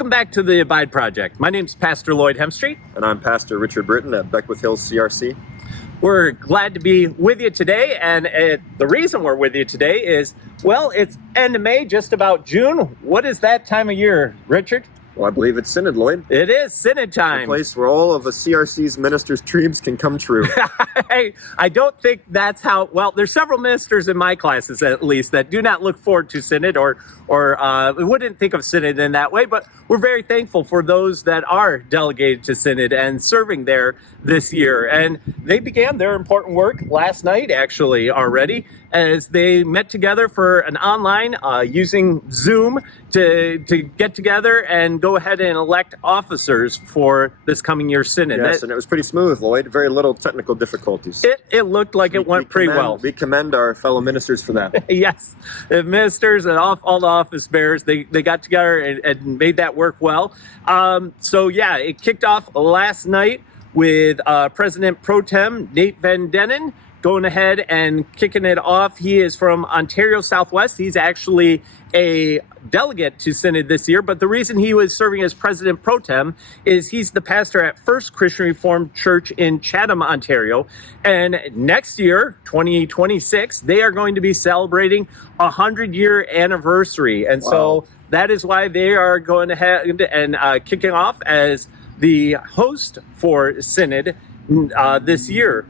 Welcome back to the Abide Project. My name's Pastor Lloyd Hemstreet. And I'm Pastor Richard Britton at Beckwith Hills CRC. We're glad to be with you today, and the reason we're with you today is, well, it's end of May, just about June. What is that time of year, Richard? Well, I believe it's Synod, Lloyd. It is Synod time. The place where all of a CRC's ministers' dreams can come true. I don't think that's how, well, there's several ministers in my classes, at least, that do not look forward to Synod or wouldn't think of Synod in that way, but we're very thankful for those that are delegated to Synod and serving there this year. And they began their important work last night, actually, already, as they met together for an online using Zoom to get together and go ahead and elect officers for this coming year's Synod. Yes, and it was pretty smooth, Lloyd. Very little technical difficulties. It looked like it went pretty well. We commend our fellow ministers for that. Yes, the ministers and all the office bearers, they got together and made that work well. So yeah, it kicked off last night with President Pro Tem Nate Van Dennen going ahead and kicking it off. He is from Ontario Southwest. He's actually a delegate to Synod this year, but the reason he was serving as President Pro Tem is he's the pastor at First Christian Reformed Church in Chatham, Ontario. And next year, 2026, they are going to be celebrating a 100-year anniversary. And so that is why they are going ahead and kicking off as the host for Synod this year.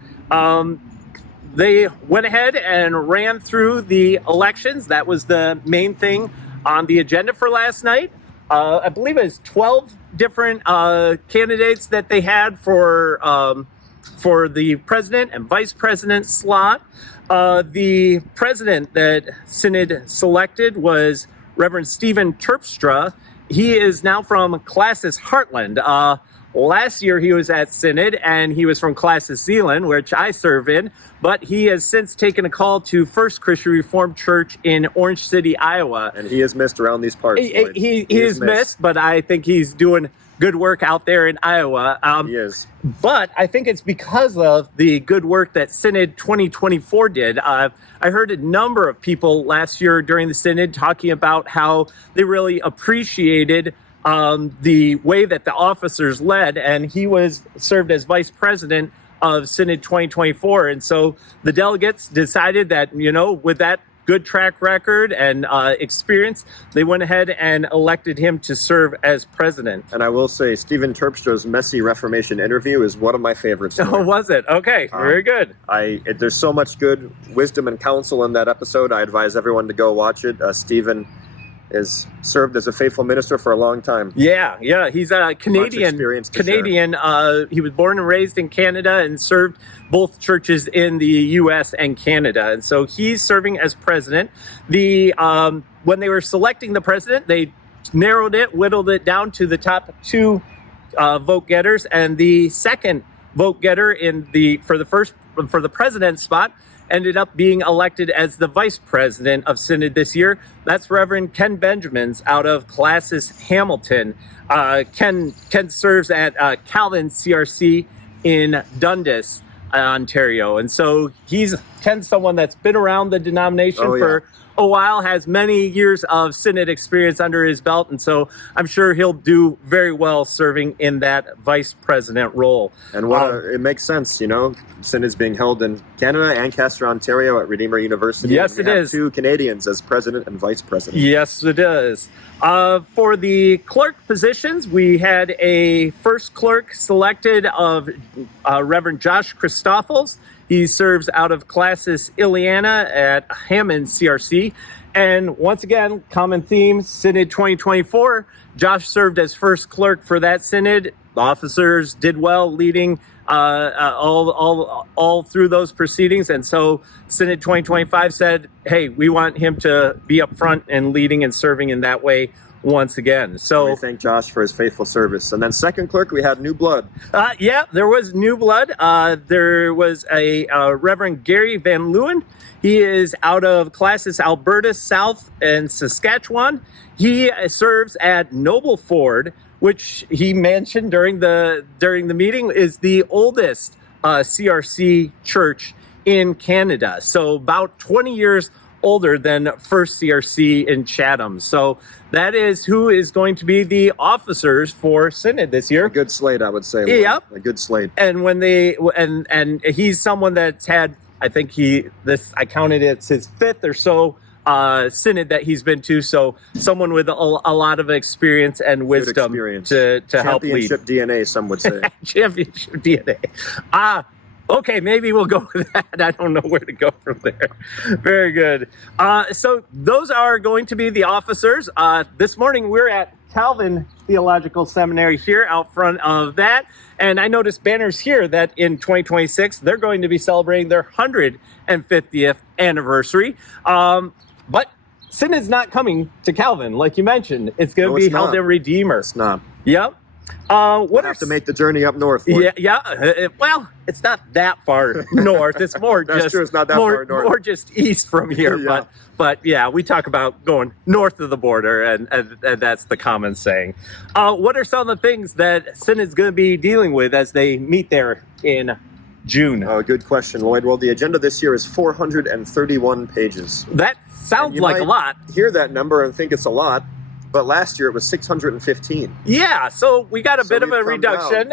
They went ahead and ran through the elections. That was the main thing on the agenda for last night. I believe it was 12 different candidates that they had for the president and vice president slot. The president that Synod selected was Reverend Stephen Terpstra. He is now from Classis Heartland. Last year he was at Synod and he was from Classis Zeeland, which I serve in, but he has since taken a call to First Christian Reformed Church in Orange City, Iowa. And he is missed around these parts. He is missed, but I think he's doing good work out there in Iowa. He is. But I think it's because of the good work that Synod 2024 did. I heard a number of people last year during the Synod talking about how they really appreciated the way that the officers led, and he served as vice president of Synod 2024. And so the delegates decided that, with that good track record and experience, they went ahead and elected him to serve as president. And I will say, Stephen Terpstra's messy Reformation interview is one of my favorites. Oh, was it? Okay, very good. There's so much good wisdom and counsel in that episode. I advise everyone to go watch it. Stephen has served as a faithful minister for a long time. Yeah, he's a Canadian. He was born and raised in Canada and served both churches in the U.S. and Canada, and so he's serving as president. When they were selecting the president, they whittled it down to the top two vote getters, and the second vote getter for the president spot ended up being elected as the vice president of Synod this year. That's Reverend Ken Benjamins out of Classis Hamilton. Ken serves at Calvin CRC in Dundas, Ontario. And so Ken's someone that's been around the denomination for a while, has many years of Synod experience under his belt, and so I'm sure he'll do very well serving in that vice president role. And it makes sense, Synod's being held in Canada, Ancaster, Ontario at Redeemer University. Yes, it is. 2 Canadians as president and vice president. Yes, it is. For the clerk positions, we had a first clerk selected of Reverend Josh Christoffels. He serves out of Classis Ileana at Hammond CRC. And once again, common theme, Synod 2024. Josh served as first clerk for that Synod. The officers did well leading all through those proceedings. And so Synod 2025 said, hey, we want him to be up front and leading and serving in that way once again. So we thank Josh for his faithful service. And then second clerk, we had new blood. There was new blood. There was a Reverend Gary Van Leeuwen. He is out of Classis Alberta South and Saskatchewan. He serves at Noble Ford, which he mentioned during the meeting is the oldest CRC church in Canada. So about 20 years older than First CRC in Chatham. So that is who is going to be the officers for Synod this year. A good slate, I would say. Lloyd. Yep. A good slate. And when they and he's someone that's had, I think I counted it's his 5th or so Synod that he's been to. So someone with a lot of experience and wisdom to help lead. Championship DNA, some would say. Championship DNA. Okay, maybe we'll go with that. I don't know where to go from there. Very good. So those are going to be the officers. This morning we're at Calvin Theological Seminary here out front of that. And I noticed banners here that in 2026, they're going to be celebrating their 150th anniversary. But Synod's not coming to Calvin, like you mentioned. It's going to be held in Redeemer. It's not. Yep. We'll have to make the journey up north. Well, it's not that far north. It's more That's true. It's not that far north. More just east from here. Yeah. But yeah, we talk about going north of the border, and that's the common saying. What are some of the things that Synod's going to be dealing with as they meet there in June? Oh, good question, Lloyd. Well, the agenda this year is 431 pages. That sounds like a lot. Hear that number and think it's a lot. But last year it was 615. Yeah, so we got a bit of a reduction,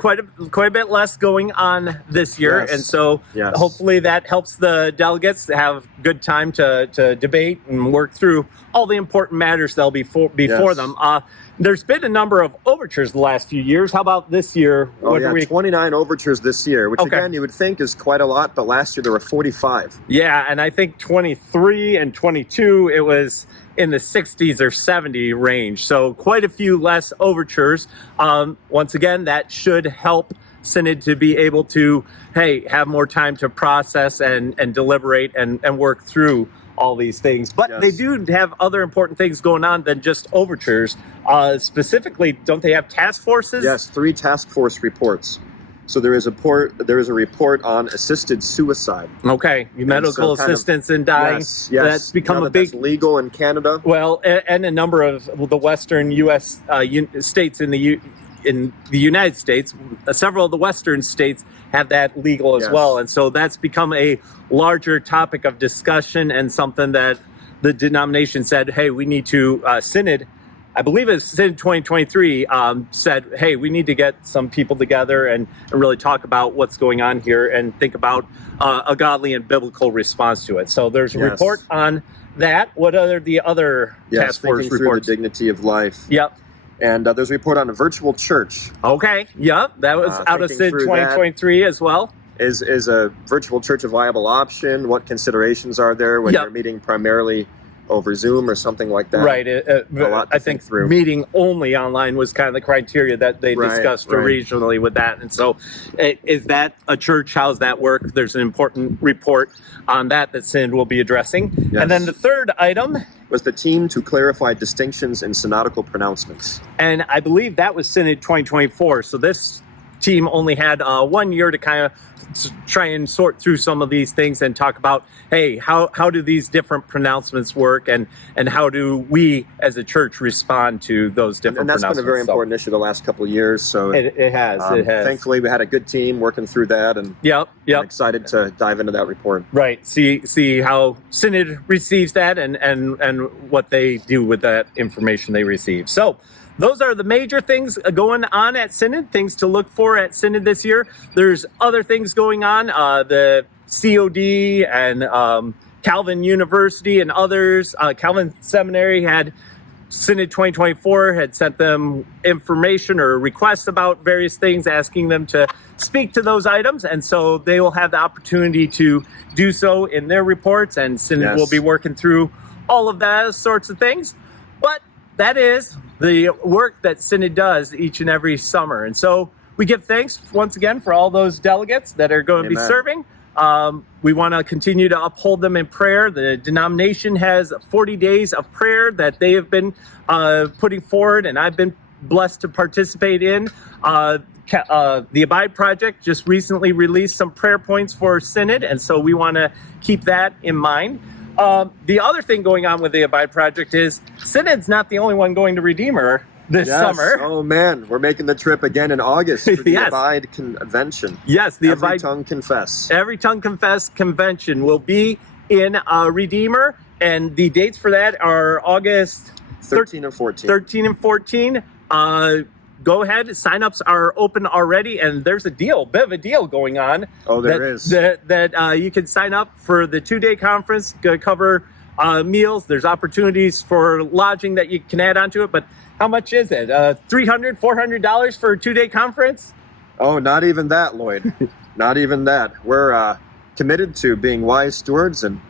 quite a bit less going on this year, and so hopefully that helps the delegates to have good time to debate and work through all the important matters that'll be before them. There's been a number of overtures the last few years. How about this year? 29 overtures this year, which again you would think is quite a lot, but last year there were 45. Yeah, and I think 23 and 22 it was in the 60s or 70 range. So quite a few less overtures. Once again, that should help Synod to be able to, have more time to process and deliberate and work through all these things. But they do have other important things going on than just overtures. Specifically, don't they have task forces? Yes, 3 task force reports. So there is a report on assisted suicide. Okay, medical assistance in dying. Yes, that's become a big that's legal in Canada. Well, and a number of the Western U.S. States in the United States, several of the Western states have that legal as well, and so that's become a larger topic of discussion and something that the denomination said, hey, we need to Synod. I believe it's Synod 2023 said, hey, we need to get some people together and really talk about what's going on here and think about a godly and biblical response to it. So there's a report on that. What are the other task force thinking reports? Through the dignity of life. Yep. And there's a report on a virtual church. Okay. Yep. That was out of Synod 2023 as well. Is a virtual church a viable option? What considerations are there when you're meeting primarily over Zoom or something like that? Right. I think meeting only online was kind of the criteria that they discussed originally with that. And so is that a church? How does that work? There's an important report on that Synod will be addressing. Yes. And then the third item was the team to clarify distinctions in synodical pronouncements. And I believe that was Synod 2024. So this team only had 1 year to kind of try and sort through some of these things and talk about, hey, how do these different pronouncements work, and how do we as a church respond to those different pronouncements? And that's been a very important issue the last couple of years. So it has. Thankfully, we had a good team working through that, and I'm excited to dive into that report. Right. See how Synod receives that and what they do with that information they receive. So those are the major things going on at Synod, things to look for at Synod this year. There's other things going on, the COD and Calvin University and others. Calvin Seminary had Synod 2024 had sent them information or requests about various things, asking them to speak to those items. And so they will have the opportunity to do so in their reports, and Synod will be working through all of those sorts of things. But that is the work that Synod does each and every summer. And so we give thanks once again for all those delegates that are going to be serving. We want to continue to uphold them in prayer. The denomination has 40 days of prayer that they have been putting forward, and I've been blessed to participate in. The Abide Project just recently released some prayer points for Synod, and so we want to keep that in mind. The other thing going on with the Abide Project is Synod's not the only one going to Redeemer this summer. Oh man, we're making the trip again in August for the Abide Convention. Yes, the Every Tongue Confess. Every Tongue Confess Convention will be in Redeemer. And the dates for that are August 13 and 14. 13 and 14. Go ahead. Signups are open already, and there's a bit of a deal going on. Oh, there is. That you can sign up for the 2-day conference. Going to cover meals. There's opportunities for lodging that you can add onto it. But how much is it? $300, $400 for a 2-day conference? Oh, not even that, Lloyd. Not even that. We're committed to being wise stewards and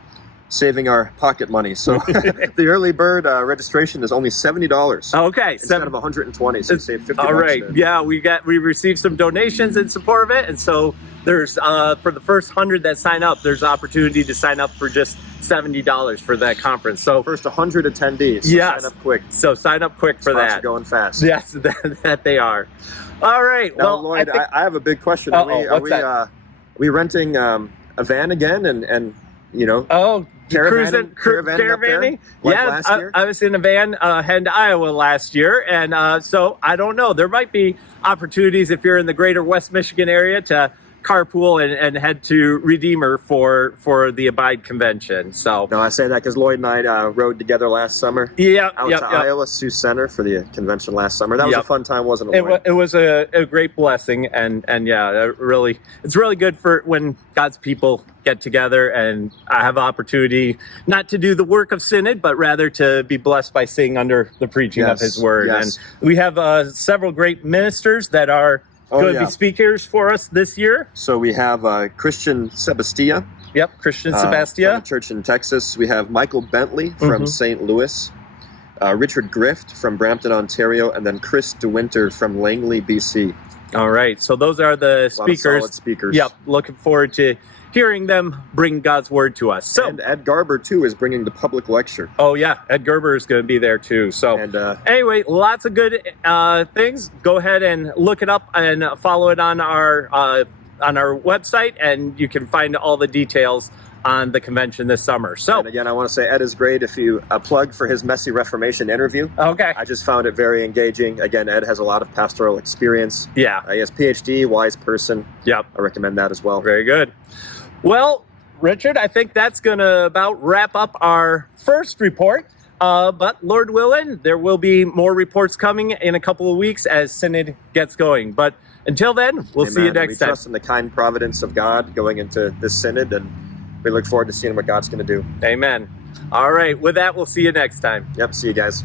saving our pocket money. So the early bird registration is only $70. Okay, instead of $120, so you save $50. All right, there. yeah, we received some donations in support of it, and so there's for the first 100 that sign up, there's opportunity to sign up for just $70 for that conference. So first 100 attendees. So yes, sign up quick. So sign up quick for Spots that. are going fast. Yes, that they are. All right. Now, well, Lloyd, I have a big question. Are we renting a van again, and you know? Oh. Caravanning? Yeah, I was in a van heading to Iowa last year, and so I don't know. There might be opportunities if you're in the greater West Michigan area to carpool and head to Redeemer for the Abide convention. So no, I say that because Lloyd and I rode together last summer. Out to Iowa, Sioux Center for the convention last summer. That was a fun time, wasn't it, Lloyd? It was a great blessing, and yeah, it's really good for when God's people get together, and I have opportunity not to do the work of Synod, but rather to be blessed by sitting under the preaching of His Word. Yes. And we have several great ministers that are going to be speakers for us this year. So we have Christian Sebastia. Yep, Christian Sebastia. From a church in Texas. We have Michael Bentley from St. Louis. Richard Grift from Brampton, Ontario. And then Chris DeWinter from Langley, BC. All right. So those are the speakers. A lot of solid speakers. Yep. Looking forward to hearing them bring God's word to us. So, and Ed Garber, too, is bringing the public lecture. Oh, yeah. Ed Garber is going to be there, too. So, anyway, lots of good things. Go ahead and look it up and follow it on our website, and you can find all the details on the convention this summer. So, and again, I want to say Ed is great. If you plug for his Messy Reformation interview. Okay. I just found it very engaging. Again, Ed has a lot of pastoral experience. Yeah. He has PhD, wise person. Yep. I recommend that as well. Very good. Well, Richard, I think that's going to about wrap up our first report. But Lord willing, there will be more reports coming in a couple of weeks as Synod gets going. But until then, we'll see you next time. We trust in the kind providence of God going into this Synod, and we look forward to seeing what God's going to do. Amen. All right. With that, we'll see you next time. Yep. See you guys.